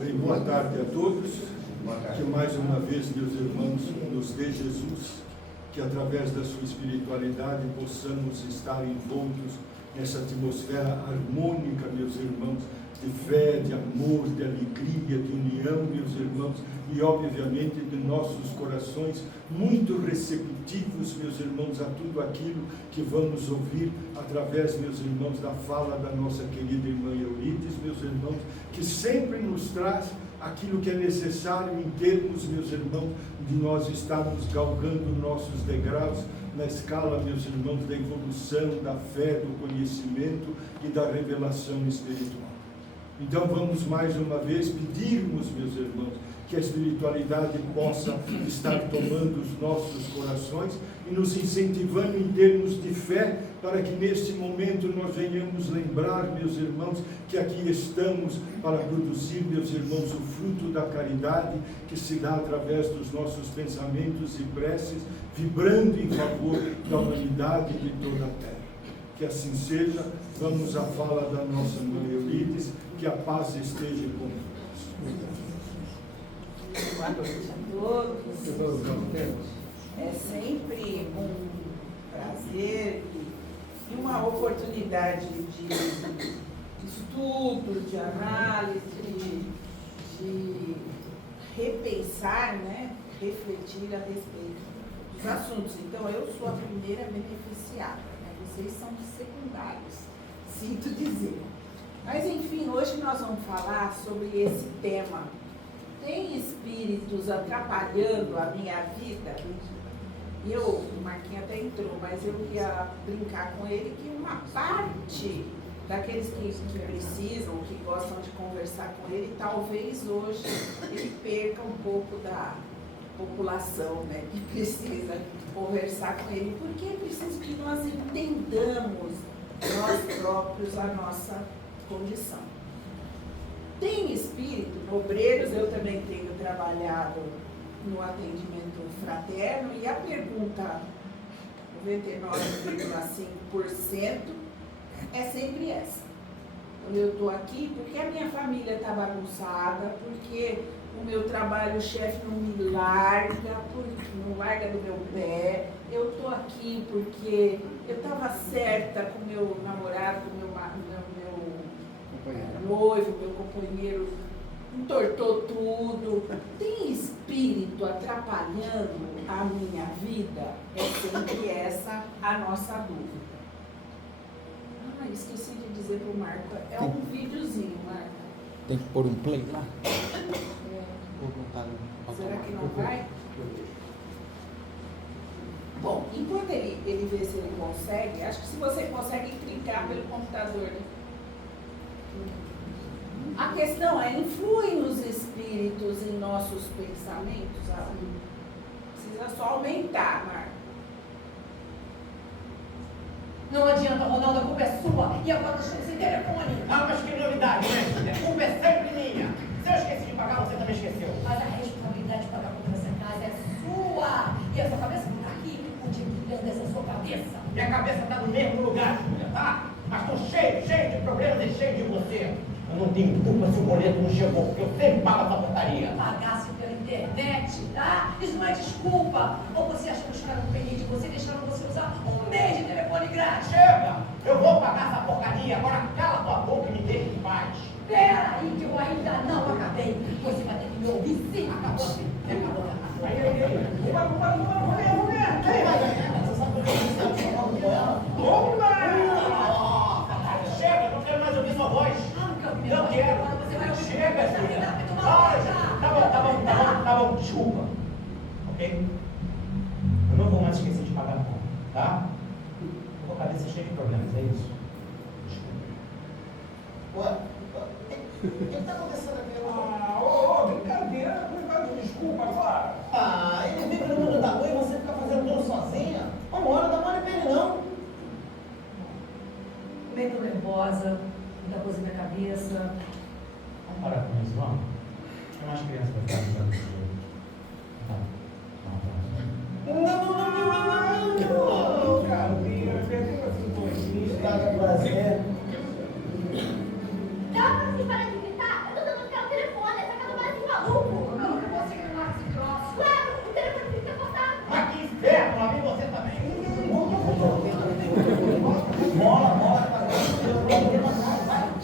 Bem, boa tarde a todos. Que mais uma vez, meus irmãos, nos dê Jesus, que através da sua espiritualidade possamos estar envoltos nessa atmosfera harmônica, meus irmãos, de fé, de amor, de alegria, de união, meus irmãos, e obviamente de nossos corações muito receptivos, meus irmãos, a tudo aquilo que vamos ouvir através, meus irmãos, da fala da nossa querida irmã Eurides, meus irmãos, que sempre nos traz aquilo que é necessário em termos, meus irmãos, de nós estarmos galgando nossos degraus na escala, meus irmãos, da evolução, da fé, do conhecimento e da revelação espiritual. Então vamos mais uma vez pedirmos, meus irmãos, que a espiritualidade possa estar tomando os nossos corações e nos incentivando em termos de fé, para que neste momento nós venhamos lembrar, meus irmãos, que aqui estamos para produzir, meus irmãos, o fruto da caridade que se dá através dos nossos pensamentos e preces, vibrando em favor da humanidade de toda a terra. Que assim seja. Vamos à fala da nossa mãe Eurides, que a paz esteja convosco. Boa noite a todos. É sempre um prazer e uma oportunidade de estudo, de análise, de repensar, né? Refletir a respeito dos assuntos. Então, eu sou a primeira beneficiada, né? Vocês são secundários, sinto dizer. Mas, enfim, hoje nós vamos falar sobre esse tema. Tem espíritos atrapalhando a minha vida? O Marquinhos até entrou, mas eu ia brincar com ele que uma parte daqueles que precisam, que gostam de conversar com ele, talvez hoje ele perca um pouco da população, né, que precisa conversar com ele, porque é preciso que nós entendamos nós próprios a nossa condição. Tem espírito, obreiros, eu também tenho trabalhado no atendimento fraterno, e a pergunta 99,5% é sempre essa. Eu estou aqui porque a minha família está bagunçada, porque o meu trabalho, o chefe não me larga, não larga do meu pé. Eu estou aqui porque eu estava certa com o meu namorado, com o meu noivo, meu companheiro, entortou tudo. Tem espírito atrapalhando a minha vida? É sempre essa a nossa dúvida. Esqueci de dizer para o Marco, é um videozinho, Marco. Tem que pôr um play lá? Será que não vai? Bom, enquanto ele vê se ele consegue, acho que se você consegue clicar pelo computador, né? A questão é, influem os espíritos em nossos pensamentos? Precisa só aumentar, Marco. Não adianta, Ronaldo, a culpa é sua. E agora deixa esse telefone. Ah, mas que novidade, né? A culpa é sempre minha. Se eu esqueci de pagar, você também esqueceu. Mas a responsabilidade de pagar a conta dessa casa é sua. E a sua cabeça não está aqui. O dinheiro dessa sua cabeça. Minha cabeça está no mesmo lugar, Júlia, tá? Mas estou cheio de problemas e cheio de você. Eu não tenho culpa se o boleto não chegou, porque eu sempre pago essa porcaria. Pagasse pela internet, tá? Isso não é desculpa. Ou você acha que os caras não peguem de você e deixaram você usar um mês de telefone grátis? Chega! Eu vou pagar essa porcaria. Agora cala tua boca e me deixa em paz. Pera aí que eu ainda não acabei. Você vai ter que me ouvir, sim. Acabou assim. Acabou. Chega, não quero mais ouvir sua voz. Não quero. Chega, Júlia. Tá bom, desculpa. Ok? Eu não vou mais esquecer de pagar a conta, tá? Eu vou com a cabeça cheia de problemas, é isso? Desculpa. Ué? O que está acontecendo aqui? Brincadeira, por de desculpa agora. Ele vem pelo mundo da rua e você fica fazendo tudo sozinha? Uma hora não dá mole pra ele, não. Meio nervosa, muita coisa na minha cabeça. Vamos parar com isso, vamos? Tem mais crianças pra ficar ajudando desse jeito. Não, Carlinhos, perdeu a sintonia. Está no prazer. Tá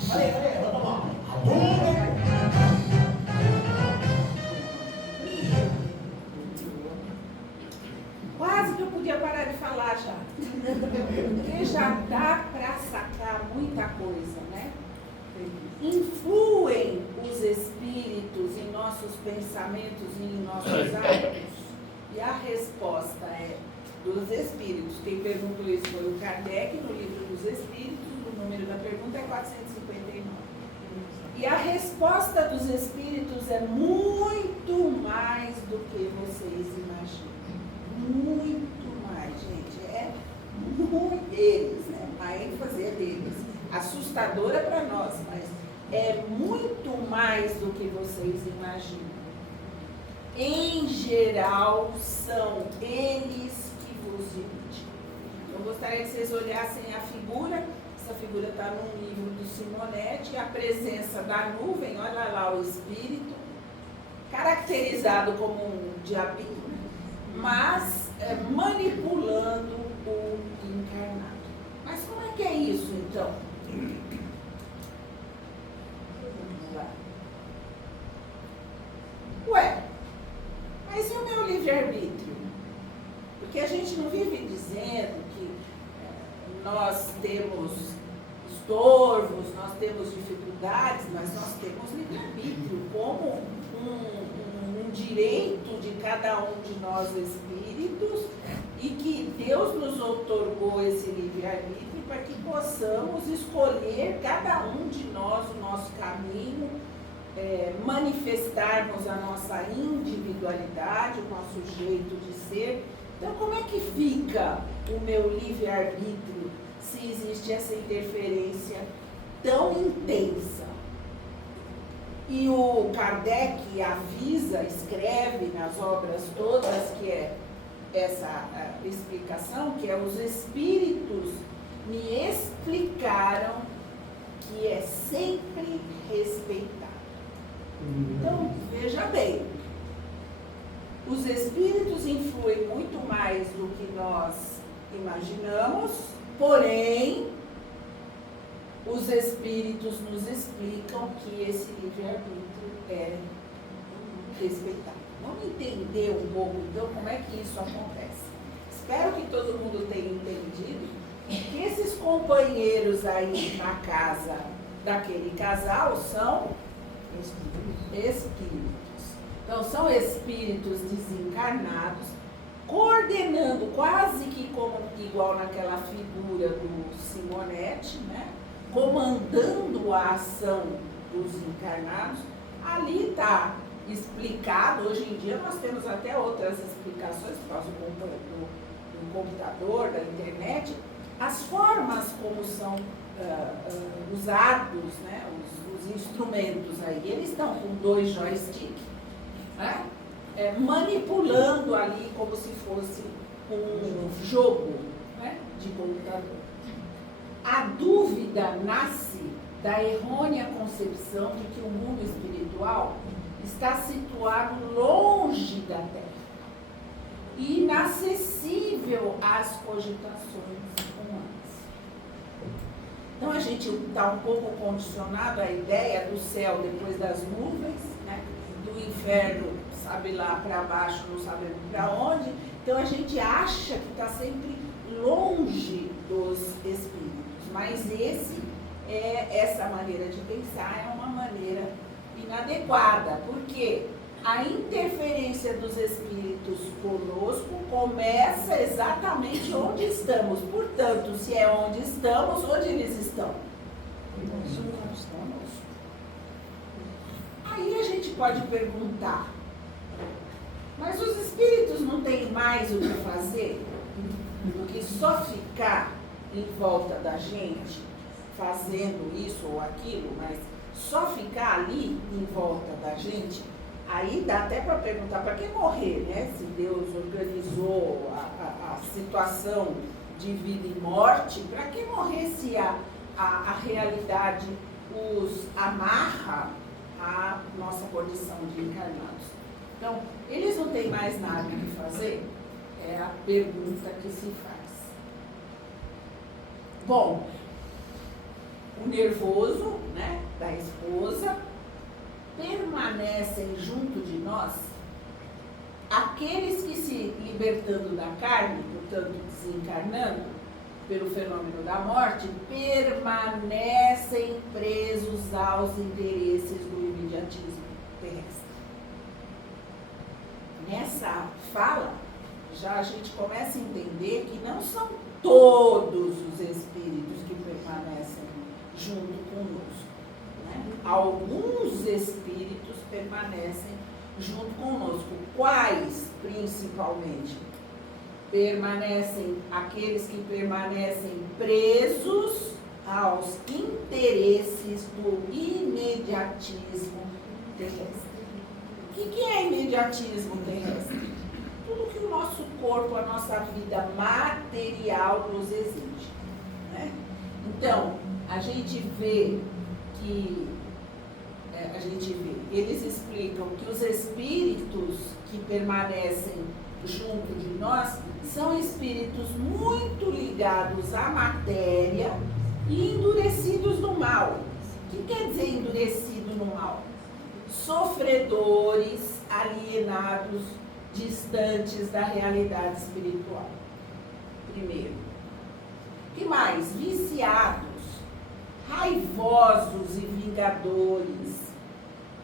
Valeu, vou tomar. Hadouken! Quase que eu podia parar de falar já. Porque já dá para sacar muita coisa, né? Influem os espíritos em nossos pensamentos e em nossos atos? E a resposta é dos espíritos. Quem perguntou isso foi o Kardec, no livro dos Espíritos, o número da pergunta é 459. E a resposta dos espíritos é muito mais do que vocês imaginam. Muito mais, gente. É muito deles, né? A ênfase é deles. Assustadora para nós, mas é muito mais do que vocês imaginam. Em geral, são eles que vos indicam. Eu gostaria que vocês olhassem a figura. Essa figura está num livro do Simonetti. A presença da nuvem, olha lá o espírito, caracterizado como um diabinho, mas manipulando o encarnado. Mas como é que é isso, então? Vamos lá. Ué, mas e o meu livre-arbítrio? Porque a gente não vive dizendo que nós temos estorvos, nós temos dificuldades, mas nós temos livre-arbítrio como um direito de cada um de nós espíritos, e que Deus nos outorgou esse livre-arbítrio para que possamos escolher cada um de nós o nosso caminho, manifestarmos a nossa individualidade, o nosso jeito de ser. Então, como é que fica o meu livre-arbítrio se existe essa interferência tão intensa? E o Kardec avisa, escreve nas obras todas, que é essa explicação, que é: os espíritos me explicaram que é sempre respeitado. Então, veja bem, os espíritos influem muito mais do que nós imaginamos, porém, os espíritos nos explicam que esse livre-arbítrio é respeitado. Vamos entender um pouco, então, como é que isso acontece. Espero que todo mundo tenha entendido que esses companheiros aí na casa daquele casal são espíritos. Então, são espíritos desencarnados, coordenando quase que como igual naquela figura do Simonetti, né? Comandando a ação dos encarnados. Ali está explicado. Hoje em dia nós temos até outras explicações por causa do computador, da internet, as formas como são usados, né? Os instrumentos aí. Eles estão com 2 joysticks, né? Manipulando ali como se fosse um jogo, né? De computador. A dúvida nasce da errônea concepção de que o mundo espiritual está situado longe da Terra, inacessível às cogitações humanas. Então a gente está um pouco condicionado à ideia do céu depois das nuvens, né? Do inferno, sabe lá para baixo, não sabemos para onde. Então a gente acha que está sempre longe dos espíritos. Mas essa maneira de pensar é uma maneira inadequada, porque a interferência dos espíritos conosco começa exatamente onde estamos. Portanto, se é onde estamos, onde eles estão? Aí a gente pode perguntar, mas os espíritos não têm mais o que fazer do que só ficar em volta da gente, fazendo isso ou aquilo, mas só ficar ali em volta da gente? Aí dá até para perguntar, para que morrer, né? Se Deus organizou a situação de vida e morte, para que morrer se a realidade os amarra à nossa condição de encarnados? Então, eles não têm mais nada o que fazer? É a pergunta que se faz. Bom, o nervoso, né? da esposa, permanecem junto de nós. Aqueles que se libertando da carne, portanto desencarnando pelo fenômeno da morte, permanecem presos aos interesses do imediatismo terrestre. Nessa fala, já a gente começa a entender que não são todos os espíritos que permanecem junto conosco, né? Alguns espíritos permanecem junto conosco. Quais, principalmente? Permanecem aqueles que permanecem presos aos interesses do imediatismo terrestre. O que é imediatismo terrestre? Tudo que o nosso corpo, a nossa vida material nos exige, né? Então, a gente vê, eles explicam que os espíritos que permanecem junto de nós são espíritos muito ligados à matéria e endurecidos no mal. O que quer dizer endurecido no mal? Sofredores, alienados, distantes da realidade espiritual. Primeiro. O que mais? Viciados, raivosos e vingadores,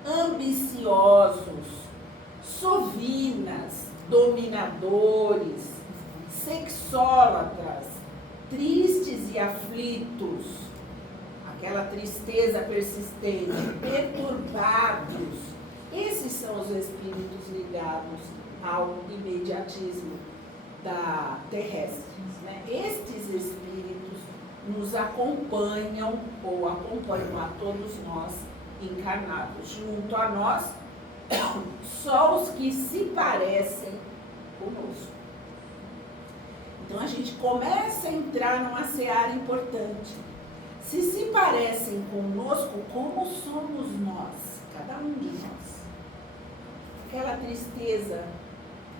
ambiciosos, sovinas, dominadores, sexólatras, tristes e aflitos, aquela tristeza persistente, perturbados. Esses são os espíritos ligados ao imediatismo da terrestre, né? Estes espíritos nos acompanham, ou acompanham a todos nós encarnados. Junto a nós, só os que se parecem conosco. Então a gente começa a entrar numa seara importante. Se parecem conosco, como somos nós, cada um de nós? Aquela tristeza,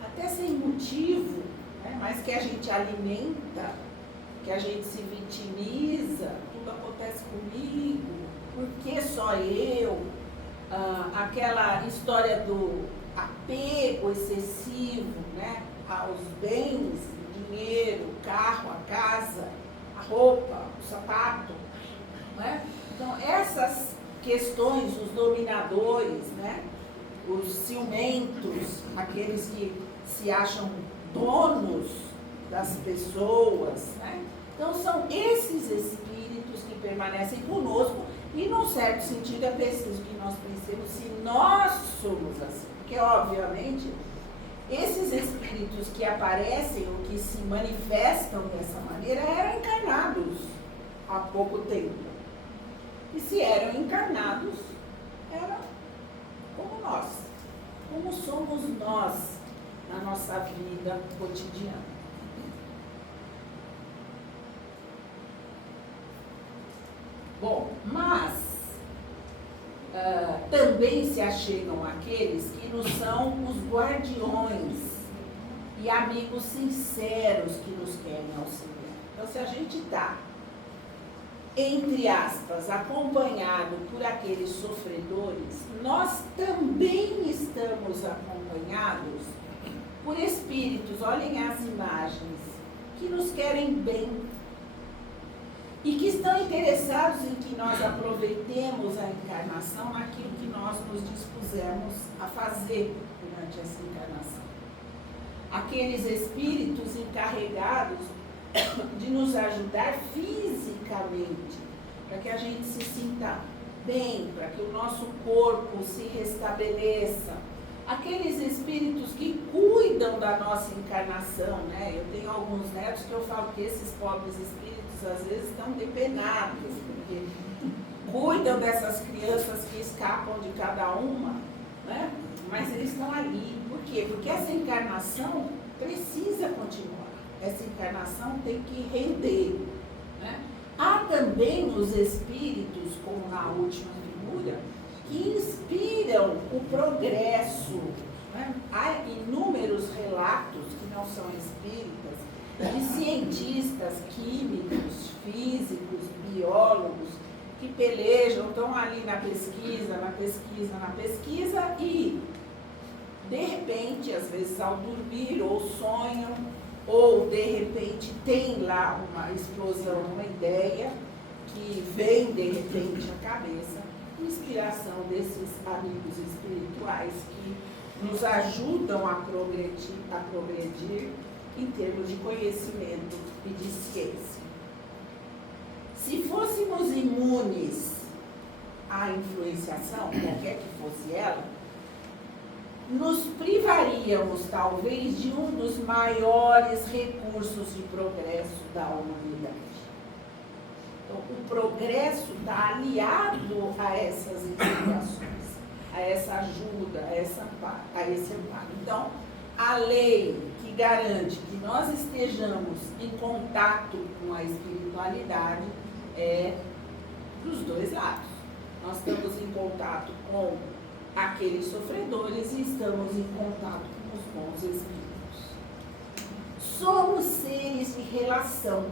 até sem motivo, né? Mas que a gente alimenta, que a gente se vitimiza, tudo acontece comigo, por que só eu? Aquela história do apego excessivo, né? Aos bens, o dinheiro, o carro, a casa, a roupa, o sapato, né? Então essas questões, os dominadores, né? Os ciumentos, aqueles que se acham donos das pessoas, né? Então são esses espíritos que permanecem conosco e, num certo sentido, é preciso que nós pensemos se nós somos assim, porque obviamente esses espíritos que aparecem ou que se manifestam dessa maneira eram encarnados há pouco tempo. E se eram encarnados, eram como nós. Como somos nós na nossa vida cotidiana. Bom, mas também se achegam aqueles que nos são os guardiões e amigos sinceros que nos querem auxiliar. Então, se a gente está, entre aspas, acompanhado por aqueles sofredores, nós também estamos acompanhados por espíritos, olhem as imagens, que nos querem bem e que estão interessados em que nós aproveitemos a encarnação naquilo que nós nos dispusemos a fazer durante essa encarnação. Aqueles espíritos encarregados de nos ajudar fisicamente, para que a gente se sinta bem, para que o nosso corpo se restabeleça. Aqueles espíritos que cuidam da nossa encarnação, né? Eu tenho alguns netos que eu falo que esses pobres espíritos às vezes estão depenados, porque cuidam dessas crianças que escapam de cada uma, né? Mas eles estão ali. Por quê? Porque essa encarnação precisa continuar. Essa encarnação tem que render, né? Há também os espíritos, como na última figura, que inspiram o progresso, né? Há inúmeros relatos, que não são espíritas, de cientistas, químicos, físicos, biólogos, que pelejam, estão ali na pesquisa e, de repente, às vezes ao dormir ou sonham, ou de repente tem lá uma explosão, uma ideia que vem de repente à cabeça, inspiração desses amigos espirituais que nos ajudam a progredir em termos de conhecimento e de ciência. Se fôssemos imunes à influenciação, qualquer que fosse ela, nos privaríamos talvez de um dos maiores recursos de progresso da humanidade. Então, o progresso está aliado a essas inspirações, a essa ajuda, a esse amparo. Então, a lei que garante que nós estejamos em contato com a espiritualidade é dos dois lados. Nós estamos em contato com aqueles sofredores e estamos em contato com os bons espíritos. Somos seres de relação,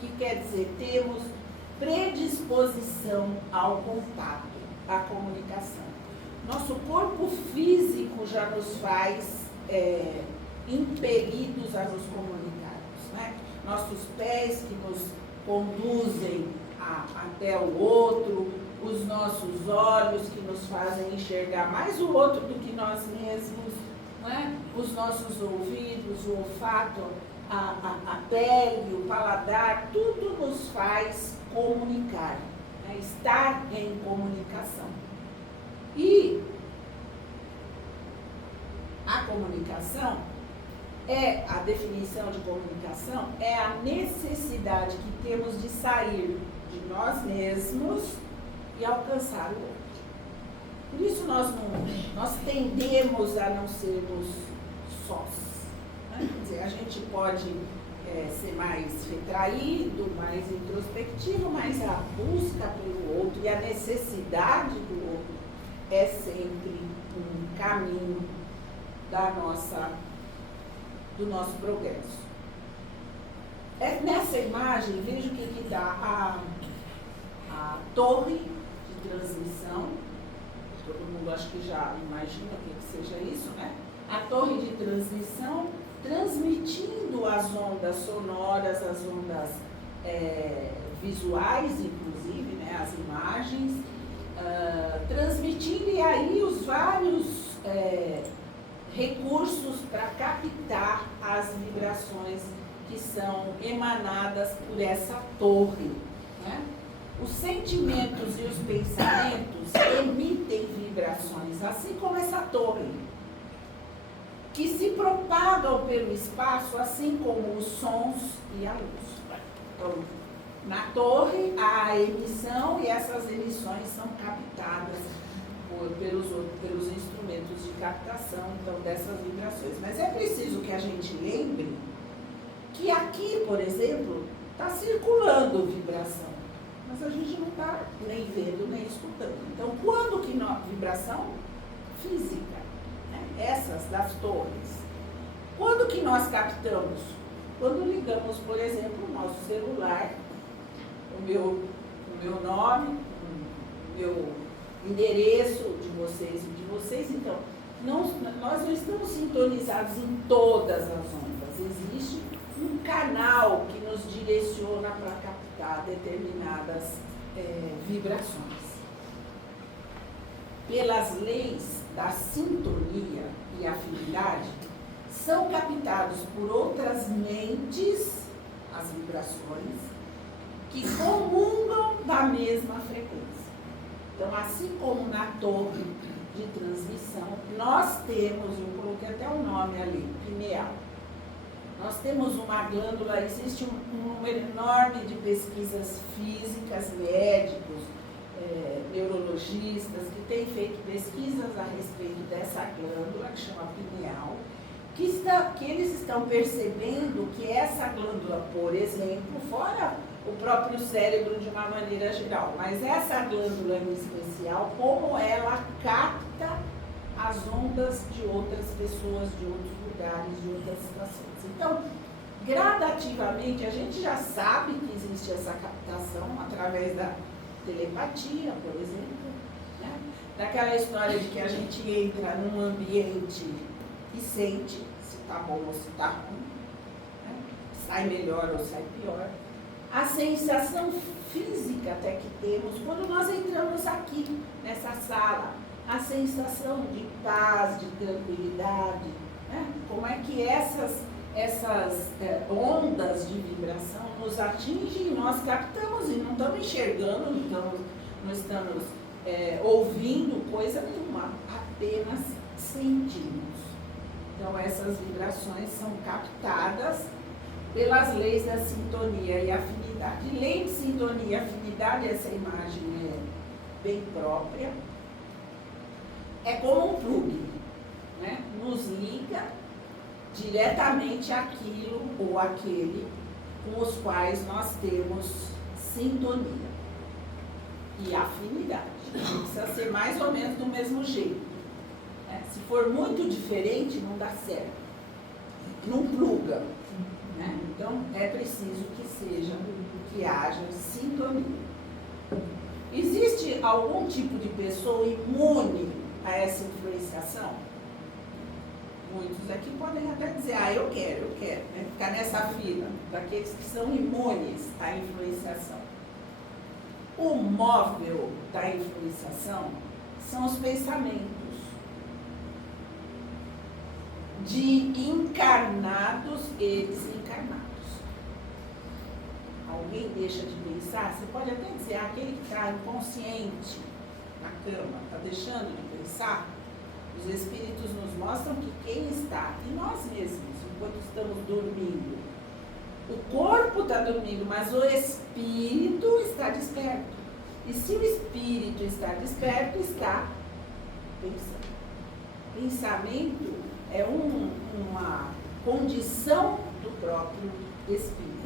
que quer dizer, temos predisposição ao contato, à comunicação. Nosso corpo físico já nos faz impelidos a nos comunicarmos, né? Nossos pés que nos conduzem até o outro, os nossos olhos que nos fazem enxergar mais o outro do que nós mesmos, né? Os nossos ouvidos, o olfato, a pele, o paladar, tudo nos faz comunicar, né? Estar em comunicação. E a comunicação a definição de comunicação é a necessidade que temos de sair de nós mesmos e alcançar o outro. Por isso nós tendemos a não sermos sós. Né? Quer dizer, a gente pode ser mais retraído, mais introspectivo, mas a busca pelo outro e a necessidade do outro é sempre um caminho do nosso progresso. Nessa imagem, veja o que dá a torre de transmissão. Todo mundo acho que já imagina o que seja isso, né? A torre de transmissão transmitindo as ondas sonoras, as ondas visuais, inclusive, né? As imagens, transmitindo, e aí os vários recursos para captar as vibrações que são emanadas por essa torre, né? Os sentimentos e os pensamentos emitem vibrações, assim como essa torre, que se propagam pelo espaço, assim como os sons e a luz. Então, na torre, há a emissão e essas emissões são captadas pelos instrumentos de captação, então, dessas vibrações. Mas é preciso que a gente lembre que aqui, por exemplo, está circulando vibração, mas a gente não está nem vendo, nem escutando. Então, quando que vibração física, né? Essas das torres, quando que nós captamos? Quando ligamos, por exemplo, o nosso celular, o meu nome, o meu endereço de vocês e de vocês. Então, nós não estamos sintonizados em todas as ondas. Existe um canal que nos direciona para captar determinadas vibrações. Pelas leis da sintonia e afinidade, são captados por outras mentes as vibrações que comungam da mesma frequência. Então, assim como na torre de transmissão, nós temos, eu coloquei até o nome ali, pineal. Nós temos uma glândula, existe um número enorme de pesquisas físicas, médicos, neurologistas, que têm feito pesquisas a respeito dessa glândula, que chama pineal, que eles estão percebendo que essa glândula, por exemplo, fora o próprio cérebro de uma maneira geral, mas essa glândula em especial, como ela capta as ondas de outras pessoas, de outros lugares, de outras situações. Então, gradativamente, a gente já sabe que existe essa captação através telepatia, por exemplo, né? Daquela história de que a gente entra num ambiente e sente se está bom ou se está ruim, né? Sai melhor ou sai pior. A sensação física até que temos quando nós entramos aqui, nessa sala, a sensação de paz, de tranquilidade, né? Como é que essas ondas de vibração nos atingem e nós captamos e não estamos enxergando, não estamos ouvindo coisa nenhuma, apenas sentimos. Então essas vibrações são captadas pelas leis da sintonia e afinidade. Lei de sintonia e afinidade, essa imagem é bem própria, é como um plug, né? Nos liga diretamente àquilo ou aquele com os quais nós temos sintonia e afinidade. Precisa ser mais ou menos do mesmo jeito, né? Se for muito diferente, não dá certo, não pluga, né? Então é preciso que haja sintonia. Existe algum tipo de pessoa imune a essa influenciação? Muitos aqui podem até dizer, eu quero, né? Ficar nessa fila daqueles que são imunes à influenciação. O móvel da influenciação são os pensamentos de encarnados e desencarnados. Alguém deixa de pensar? Você pode até dizer, aquele que está inconsciente na cama, está deixando de pensar? Os espíritos nos mostram que quem está, e nós mesmos, enquanto estamos dormindo, o corpo está dormindo, mas o espírito está desperto. E se o espírito está desperto, está pensando. Pensamento é uma condição do próprio espírito.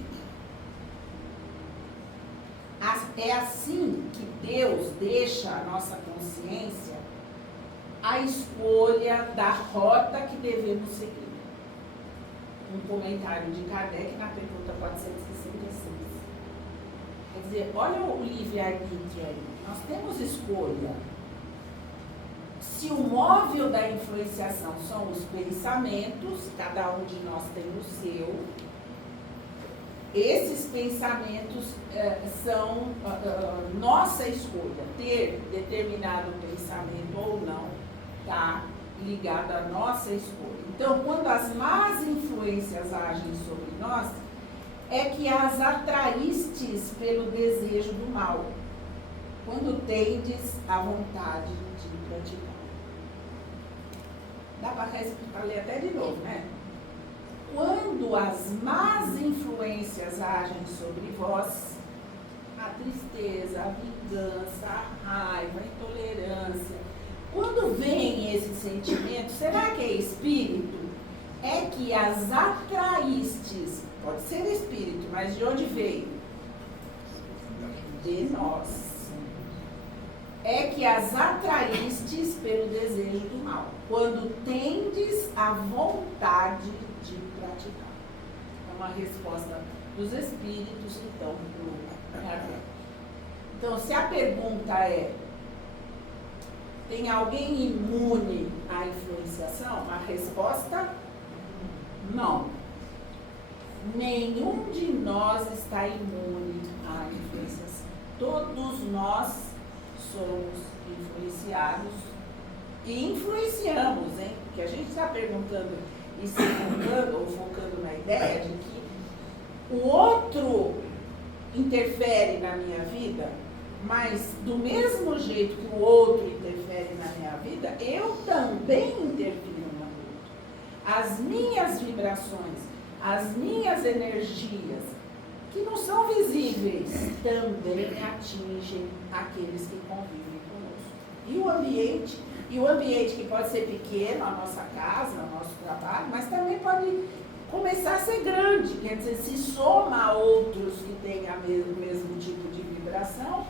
É assim que Deus deixa a nossa consciência a escolha da rota que devemos seguir. Um comentário de Kardec na pergunta 466. Quer dizer, olha o livre-arbítrio aí. Nós temos escolha. Se o móvel da influenciação são os pensamentos, cada um de nós tem o seu, esses pensamentos são nossa escolha. Ter determinado pensamento ou não está ligado à nossa escolha. Então, quando as más influências agem sobre nós, é que as atraístes pelo desejo do mal, quando tendes a vontade de praticar. Dá para ler até de novo, né? Quando as más influências agem sobre vós, a tristeza, a vingança, a raiva, a intolerância, quando vem esse sentimento, será que é espírito? É que as atraístes, pode ser espírito, mas de onde veio? De nós. É que as atraístes pelo desejo do mal, quando tendes a vontade de praticar. É uma resposta dos espíritos, então, para o Kardec. Então, se a pergunta é, tem alguém imune à influenciação? A resposta, não. Nenhum de nós está imune à influenciação. Todos nós somos influenciados e influenciamos, hein? Porque a gente está perguntando e se focando ou focando na ideia de que o outro interfere na minha vida, mas do mesmo jeito que o outro interfere na minha vida, eu também interfiro no outro. As minhas vibrações, as minhas energias, que não são visíveis, também atingem aqueles que convivem conosco. E o ambiente que pode ser pequeno, a nossa casa, o nosso trabalho, mas também pode começar a ser grande, quer dizer, se soma a outros que têm o mesmo tipo de vibração,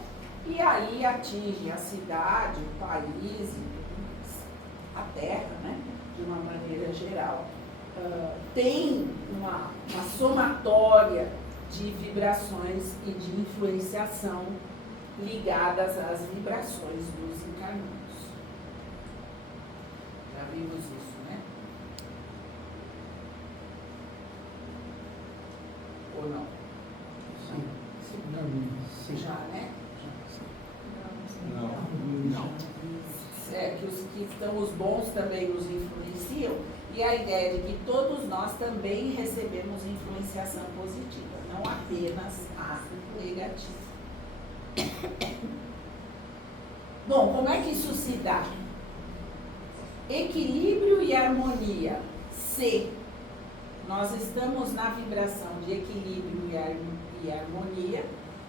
e aí atinge a cidade, o país, a terra, né, de uma maneira geral. Tem uma somatória de vibrações e de influenciação ligadas às vibrações dos encarnados. Já vimos isso, né? Ou não? Sim. Já, né? Não. É que os cristãos bons também nos influenciam, e a ideia de que todos nós também recebemos influenciação positiva, não apenas a negativa. Bom, como é que isso se dá? Equilíbrio e harmonia. Se nós estamos na vibração de equilíbrio e harmonia,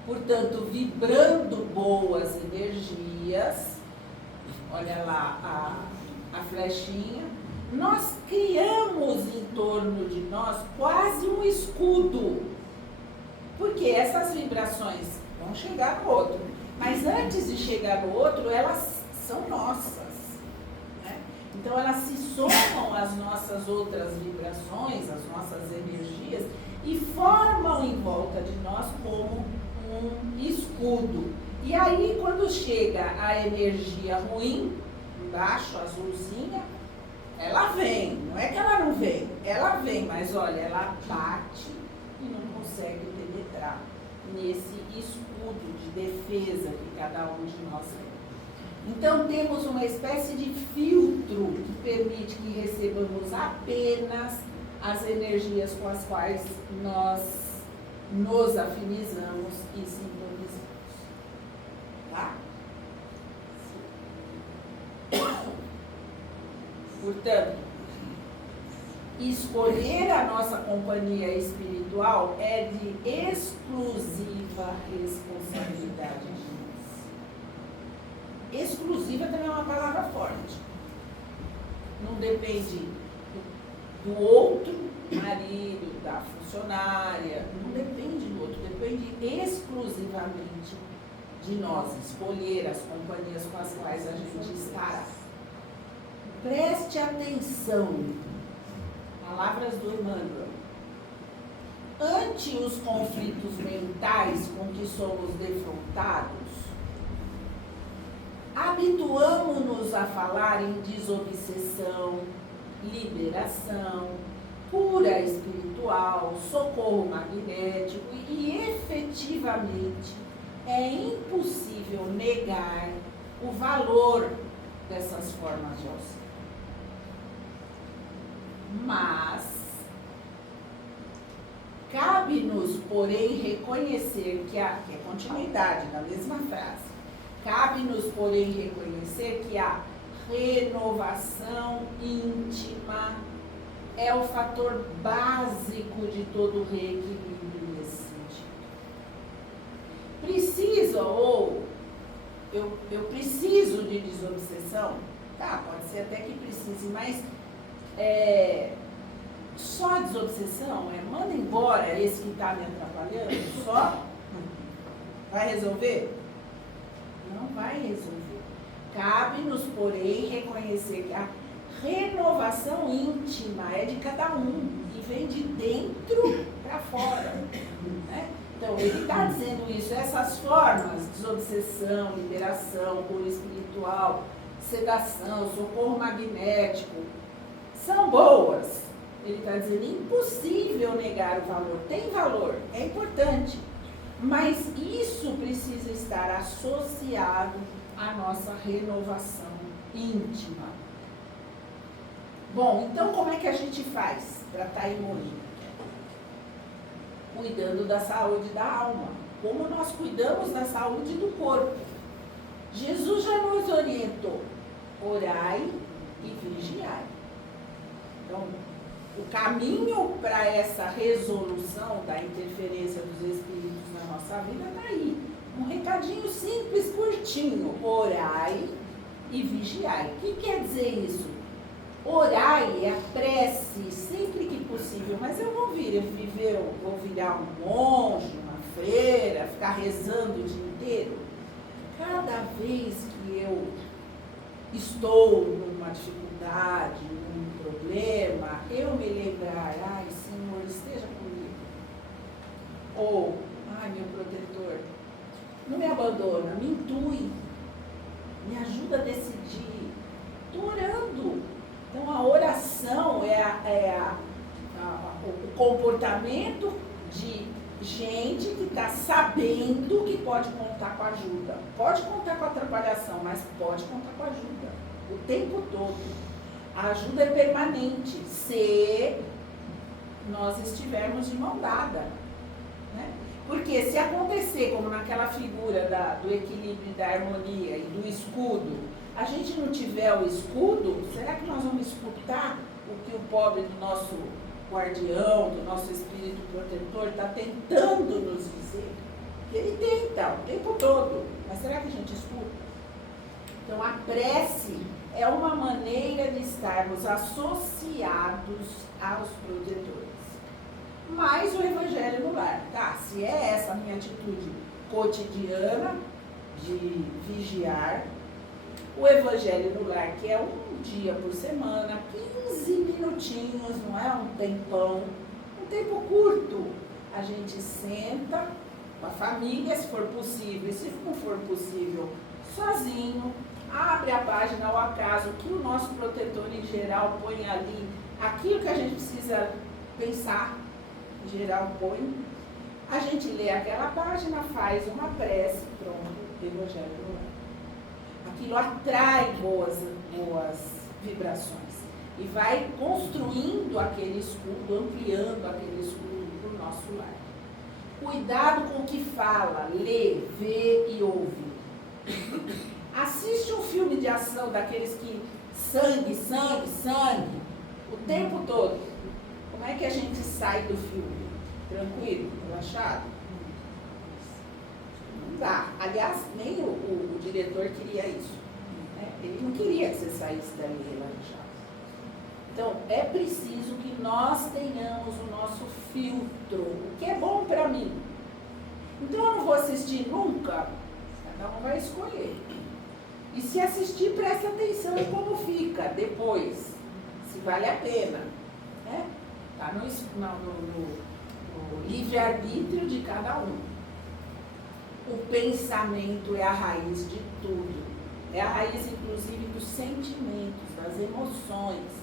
portanto, vibrando boas energias, olha lá a flechinha, nós criamos em torno de nós quase um escudo, porque essas vibrações vão chegar no outro, mas antes de chegar no outro, elas são nossas, né? Então elas se somam às nossas outras vibrações, às nossas energias, e formam em volta de nós como um escudo. E aí, quando chega a energia ruim, embaixo, azulzinha, ela vem. Não é que ela não vem, ela vem, mas olha, ela bate e não consegue penetrar nesse escudo de defesa que cada um de nós tem. Então, temos uma espécie de filtro que permite que recebamos apenas as energias com as quais nós nos afinizamos e sintonizamos. Tá? Portanto, escolher a nossa companhia espiritual é de exclusiva responsabilidade de nós. Exclusiva também é uma palavra forte. Não depende do outro marido, da funcionária, não depende do outro, depende exclusivamente de nós escolher as companhias com as quais a gente estará. Preste atenção, palavras do Emmanuel. Ante os conflitos mentais com que somos defrontados, habituamo-nos a falar em desobsessão, liberação, cura espiritual, socorro magnético e efetivamente é impossível negar o valor dessas formas de auxílio. Mas cabe-nos, porém, reconhecer que é continuidade da mesma frase. Cabe-nos, porém, reconhecer que a renovação íntima é o fator básico de todo reequilíbrio nesse sentido. Eu preciso de desobsessão? Tá, pode ser até que precise, mas só a desobsessão manda embora esse que está me atrapalhando, só? Vai resolver? Não vai resolver. Cabe-nos, porém, reconhecer que a renovação íntima é de cada um e vem de dentro para fora, né? Então, ele está dizendo isso, essas formas, desobsessão, liberação, cura espiritual, sedação, socorro magnético, são boas. Ele está dizendo, impossível negar o valor. Tem valor, é importante, mas isso precisa estar associado à nossa renovação íntima. Bom, então como é que a gente faz para estar imune? Cuidando da saúde da alma, como nós cuidamos da saúde do corpo. Jesus já nos orientou, orai e vigiai. Então, o caminho para essa resolução da interferência dos espíritos na nossa vida está aí. Um recadinho simples, curtinho, orai e vigiai. O que quer dizer isso? Orai é a prece sempre que possível, mas eu vou virar um monge, uma freira, ficar rezando o dia inteiro. Cada vez que eu estou numa dificuldade, num problema, eu me lembrar, ai Senhor, esteja comigo. Ou, ai meu protetor, não me abandona, me intui, me ajuda a decidir. Estou orando. Então a oração é o comportamento de gente que está sabendo que pode contar com ajuda. Pode contar com atrapalhação, mas pode contar com ajuda. O tempo todo. A ajuda é permanente, se nós estivermos de mão dada. Né? Porque se acontecer, como naquela figura do equilíbrio, da harmonia e do escudo, a gente não tiver o escudo, será que nós vamos escutar o que o pobre do nosso guardião, do nosso espírito protetor está tentando nos dizer? Ele tenta o tempo todo, mas será que a gente escuta? Então a prece é uma maneira de estarmos associados aos protetores. Mas o Evangelho no lar, tá? Se é essa a minha atitude cotidiana de vigiar, o Evangelho no lar, que é um dia por semana, 15 minutinhos, não é um tempão, um tempo curto. A gente senta com a família, se for possível, e se não for possível, sozinho, abre a página ao acaso, que o nosso protetor em geral põe ali, aquilo que a gente precisa pensar, em geral põe. A gente lê aquela página, faz uma prece, pronto, Evangelho no lar. Aquilo atrai boas vibrações e vai construindo aquele escudo, ampliando aquele escudo para o nosso lar. Cuidado com o que fala, lê, vê e ouve. Assiste um filme de ação daqueles que sangue, sangue, sangue, o tempo todo. Como é que a gente sai do filme? Tranquilo, relaxado? Não dá. Aliás, nem o diretor queria isso. Né? Ele não queria que você saísse dali relaxado. Então, é preciso que nós tenhamos o nosso filtro, o que é bom para mim. Então, eu não vou assistir nunca, cada um vai escolher. E se assistir, presta atenção em como fica depois, se vale a pena. Né? Está no livre-arbítrio de cada um. O pensamento é a raiz de tudo. É a raiz, inclusive, dos sentimentos, das emoções.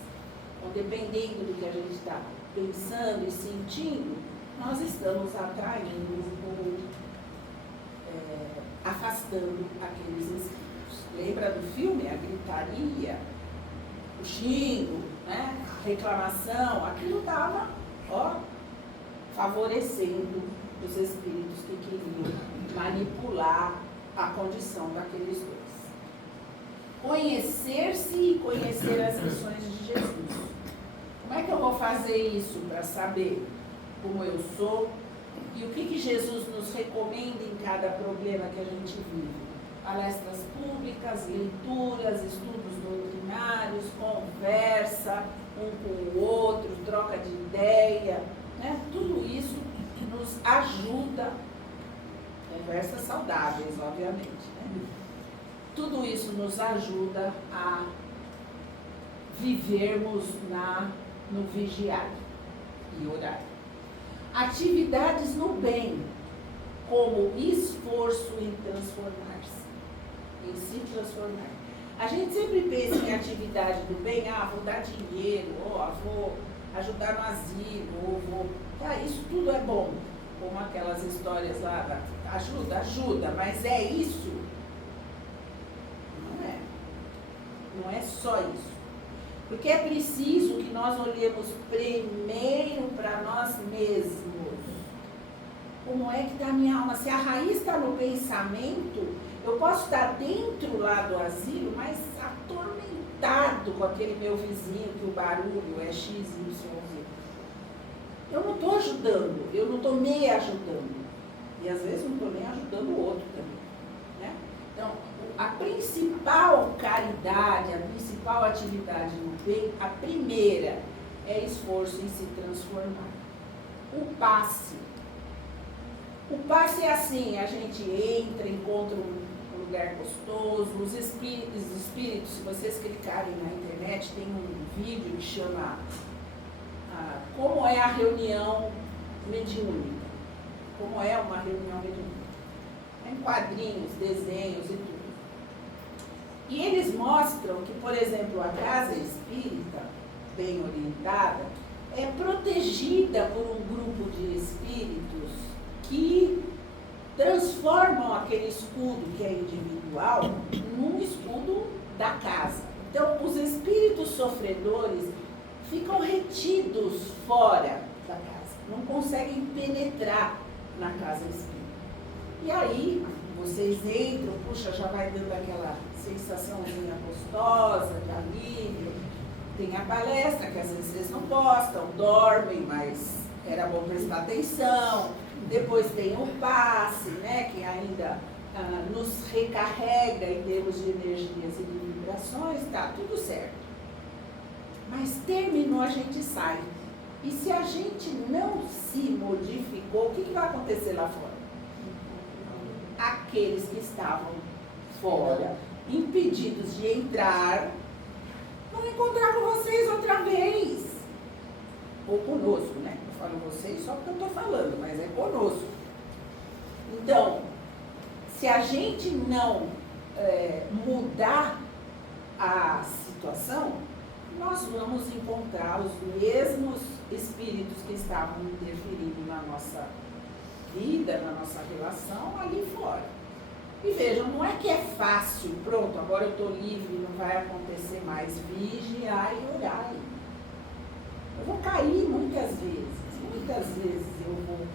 Então, dependendo do que a gente está pensando e sentindo, nós estamos atraindo ou afastando aqueles espíritos. Lembra do filme? A gritaria, o xingo, né? A reclamação, aquilo estava favorecendo os espíritos que queriam manipular a condição daqueles dois. Conhecer-se e conhecer as lições de Jesus. Como é que eu vou fazer isso para saber como eu sou e o que Jesus nos recomenda em cada problema que a gente vive? Palestras públicas, leituras, estudos doutrinários, conversa um com o outro, troca de ideia, né? Tudo isso nos ajuda, conversas saudáveis, obviamente, né? Tudo isso nos ajuda a vivermos no vigiar e orar. Atividades no bem, como esforço em transformar-se, em se transformar. A gente sempre pensa em atividade do bem, vou dar dinheiro, vou ajudar no asilo, isso tudo é bom, como aquelas histórias lá, ajuda, mas é isso? Não é só isso. Porque é preciso que nós olhemos primeiro para nós mesmos. Como é que está a minha alma? Se a raiz está no pensamento, eu posso estar dentro lá do asilo, mas atormentado com aquele meu vizinho, que o barulho é X, Y, Z. Eu não estou ajudando, eu não estou me ajudando. E às vezes não estou nem ajudando o outro também. Né? Então, a principal caridade, a principal atividade no bem, a primeira é esforço em se transformar. O passe é assim, a gente entra, encontra um lugar gostoso, os espíritos, se vocês clicarem na internet, tem um vídeo que chama Como é a reunião mediúnica. Como é uma reunião mediúnica. em quadrinhos, desenhos e tudo. E eles mostram que, por exemplo, a casa espírita, bem orientada, é protegida por um grupo de espíritos que transformam aquele escudo que é individual num escudo da casa. Então, os espíritos sofredores ficam retidos fora da casa, não conseguem penetrar na casa espírita. E aí, vocês entram, puxa, já vai dando aquela sensaçãozinha gostosa, de alívio. Tem a palestra, que às vezes vocês não gostam, dormem, mas era bom prestar atenção. Depois tem o passe, né, que ainda nos recarrega em termos de energias e de vibrações, tá tudo certo. Mas terminou, a gente sai. E se a gente não se modificou, o que vai acontecer lá fora? Aqueles que estavam fora, impedidos de entrar, vão encontrar com vocês outra vez. Ou conosco, né? Eu falo vocês só porque eu estou falando, mas é conosco. Então, se a gente não mudar a situação, nós vamos encontrar os mesmos espíritos que estavam interferindo na nossa vida, na nossa relação, ali fora. E vejam, não é que é fácil, pronto, agora eu estou livre, não vai acontecer mais. Vigiar e orar. Eu vou cair muitas vezes eu vou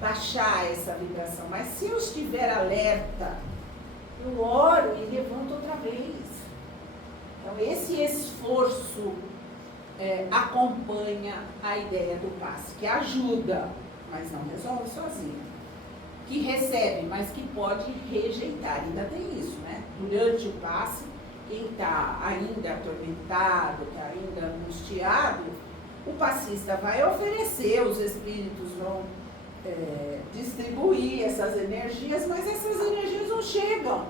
baixar essa vibração, mas se eu estiver alerta, eu oro e levanto outra vez. Então, esse esforço acompanha a ideia do passe, que ajuda, mas não resolve sozinho. Que recebe, mas que pode rejeitar. Ainda tem isso, né? Durante o passe, quem está ainda atormentado, está ainda angustiado, o passista vai oferecer, os espíritos vão distribuir essas energias, mas essas energias não chegam.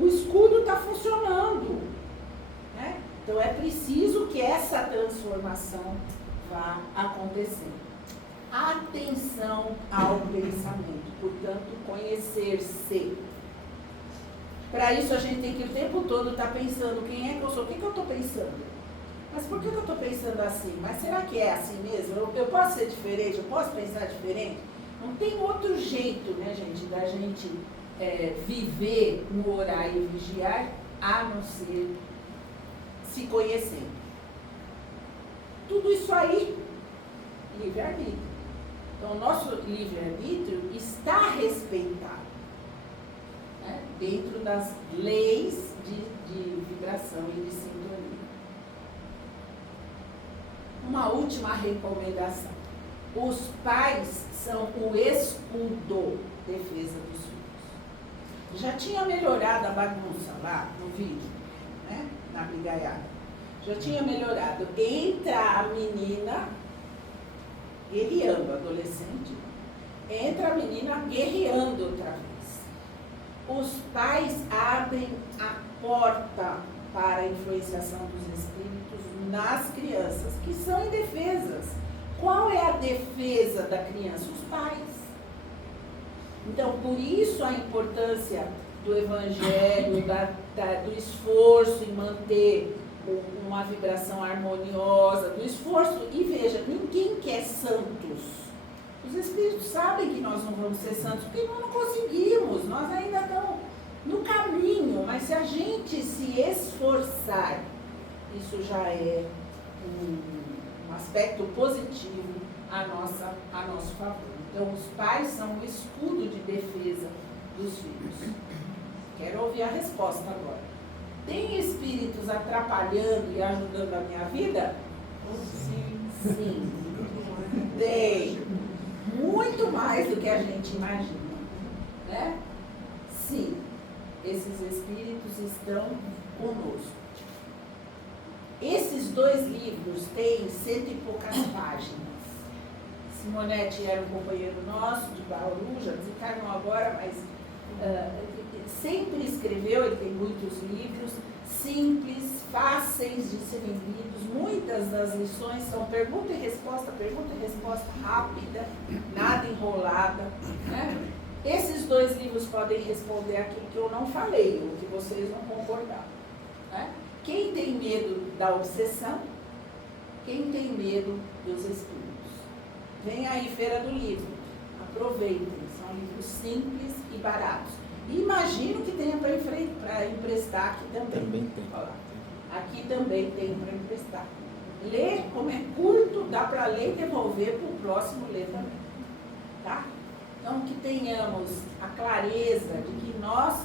O escudo está funcionando, né? Então é preciso que essa transformação vá acontecendo. Atenção ao pensamento, portanto, conhecer-se. Para isso a gente tem que o tempo todo estar pensando quem é que eu sou, o que eu estou pensando. Mas por que eu estou pensando assim? Mas será que é assim mesmo? Eu posso ser diferente? Eu posso pensar diferente? Não tem outro jeito, né, gente, da gente viver no orar e vigiar, a não ser se conhecendo. Tudo isso aí, livre-arbítrio. Então, o nosso livre-arbítrio está respeitado, né, dentro das leis de vibração e de sintonia. Uma última recomendação. Os pais são o escudo, defesa dos filhos. Já tinha melhorado a bagunça lá no vídeo, né, na brigaiada. Já tinha melhorado. Entra a menina guerreando, adolescente. Entra a menina guerreando outra vez. Os pais abrem a porta para a influenciação dos espíritos nas crianças, que são indefesas. Qual é a defesa da criança? Os pais. Então, por isso a importância do evangelho, do esforço em manter uma vibração harmoniosa, do esforço. E veja, ninguém quer santos. Os espíritos sabem que nós não vamos ser santos, porque nós não conseguimos, nós ainda estamos no caminho, mas se a gente se esforçar, isso já é um aspecto positivo a nosso favor. Então, os pais são o escudo de defesa dos filhos. Quero ouvir a resposta agora. Tem espíritos atrapalhando e ajudando a minha vida? Sim. Tem. Muito mais do que a gente imagina, né? Sim, esses espíritos estão conosco. Esses 2 livros têm 100 e poucas páginas. Simonetti era um companheiro nosso de Bauru, já desencarnou agora, mas sempre escreveu, ele tem muitos livros, simples, fáceis de serem lidos. Muitas das lições são pergunta e resposta rápida, nada enrolada, né? Esses 2 livros podem responder aquilo que eu não falei, ou que vocês não concordaram. Né? Quem tem medo da obsessão? Quem tem medo dos espíritos? Vem aí, Feira do Livro. Aproveitem, são livros simples e baratos. Imagino que tenha para emprestar aqui também. Também tem. Olha lá. Aqui também tem para emprestar. Ler, como é curto, dá para ler e devolver para o próximo ler também. Tá? Então, que tenhamos a clareza de que nós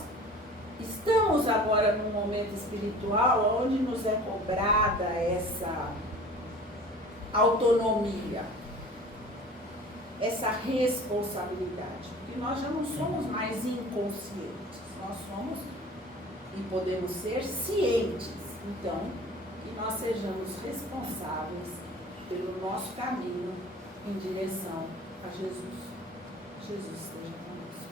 estamos agora num momento espiritual onde nos é cobrada essa autonomia, essa responsabilidade, porque nós já não somos mais inconscientes, nós somos e podemos ser cientes. Então, que nós sejamos responsáveis pelo nosso caminho em direção a Jesus. Jesus esteja conosco.